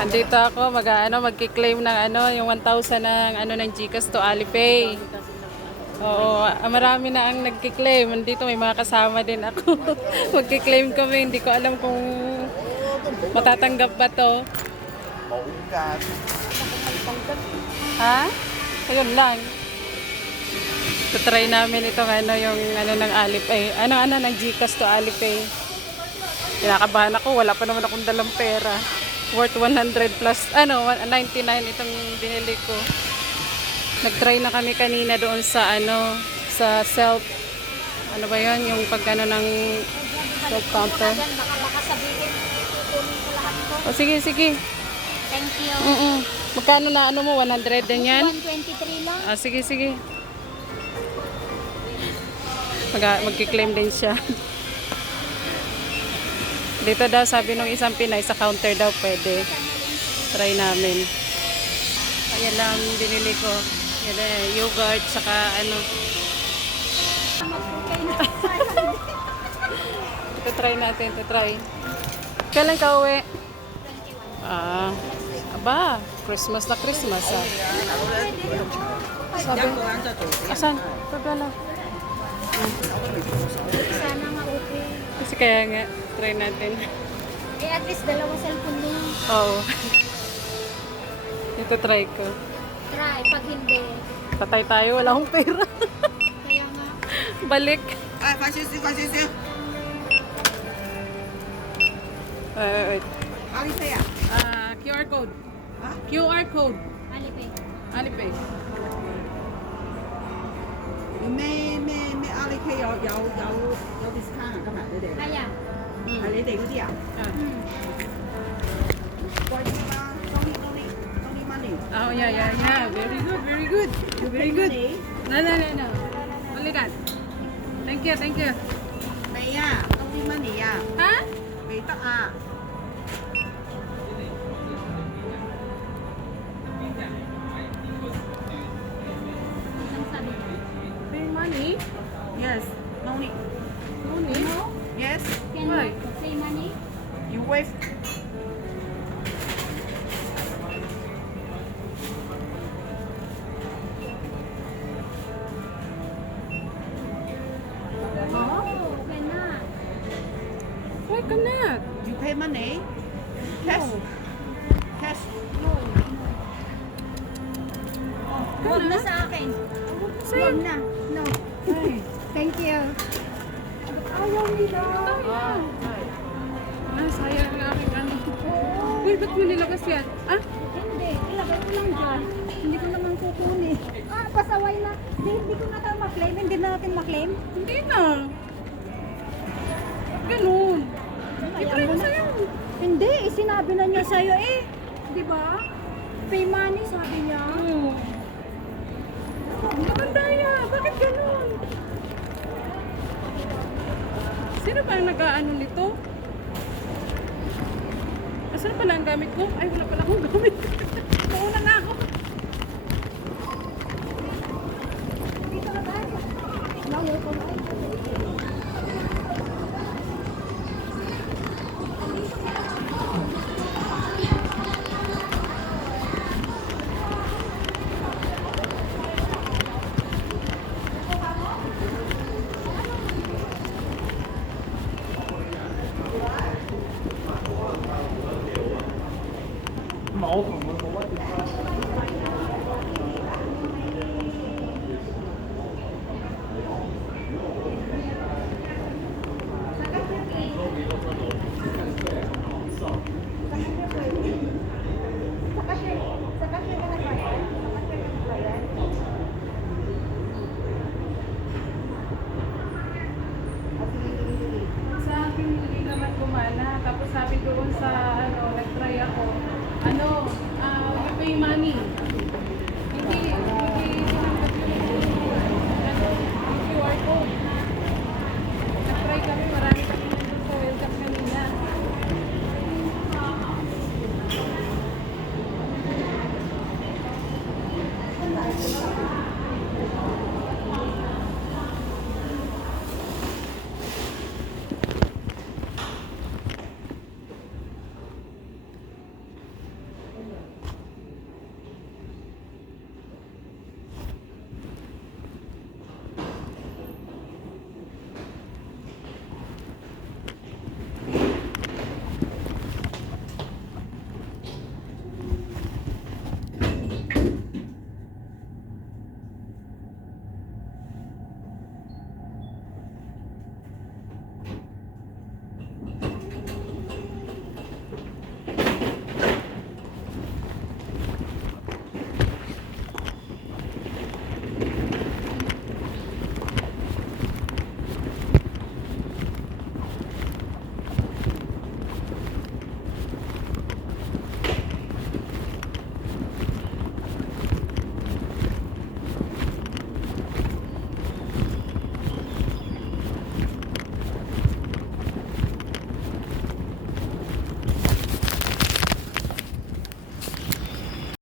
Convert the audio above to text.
Andito ako magki-claim ng yung 1,000 ng ng GCash to Alipay. Oo, marami na ang nagki-claim. Andito may mga kasama din ako. Magki-claim kami, hindi ko alam kung matatanggap ba to. Ha? Ayun lang. Try namin itong yung ng Alipay. Ng GCash to Alipay. Kinakabahan ako, wala pa naman akong dalang pera. Worth 100 plus, 99 itong binili ko. Nag-try na kami kanina doon sa sa self, ba yun, yung pagkano ng self counter. Baka sabihin, kukunin ko lahat ko. O sige, sige. Thank you. Magkano na mo, 100 din yan? 123 lang. Ah, sige, sige. Magki-claim din siya. Dito daw sabi nung isang Pinay sa counter daw pwede. Try namin. Ayan lang binili ko. Yogurt saka Ito try natin, ito try. Kailan ka uwi? Aba, Christmas na Christmas Sabi, asan? Pagala. Sana nga okay. Kasi kaya nga, try natin. At least dalawa cellphone mo. Oo. Ito try ko. Try, pag hindi. Patay tayo, wala akong pera. Kaya nga. Balik. Kasisi. Wait. Alipay à? QR code. Hả? QR code. Alipay. Alipay.咩 阿里 K 有 discount 啊？今日你哋 Kaya. 係你哋嗰啲啊？貴啲啦，Only money。 Oh, yeah. Very good. Very good. No. Only that. Thank you. 未啊，Only money 啊， Ha? 未得啊。Ang sabi niya. Pay money? Yes, no need. No need. Yes, Can Why? say money? you wave. Oh, cannot. Why cannot? You pay money. Cash. Cash. No. Huwag na sa akin. Huwag na. No. Thank you. Ayaw nila. Sayang ang aking Uy, ba't mo nilabas yan? Hindi. Ilagay ko lang dyan. Hindi ko naman kukunin. Pasaway na. Hindi ko na tayo maklaim. Hindi na natin maklaim. Hindi na. Ganun. I-try mo na. sa'yo. Hindi. Sinabi na niya sa'yo eh. Di ba? Pay money sabi niya. Oo. Magandaya. Bakit ganun? Sino ba ang nag-aano nito? Asan pala ang gamit ko? Ay, wala pala akong gamit. Nauna na ako. Dito na tayo. Layo ko na. Sa akin, hindi naman gumana. Tapos sabi doon sa, nag-try ako, you pay money.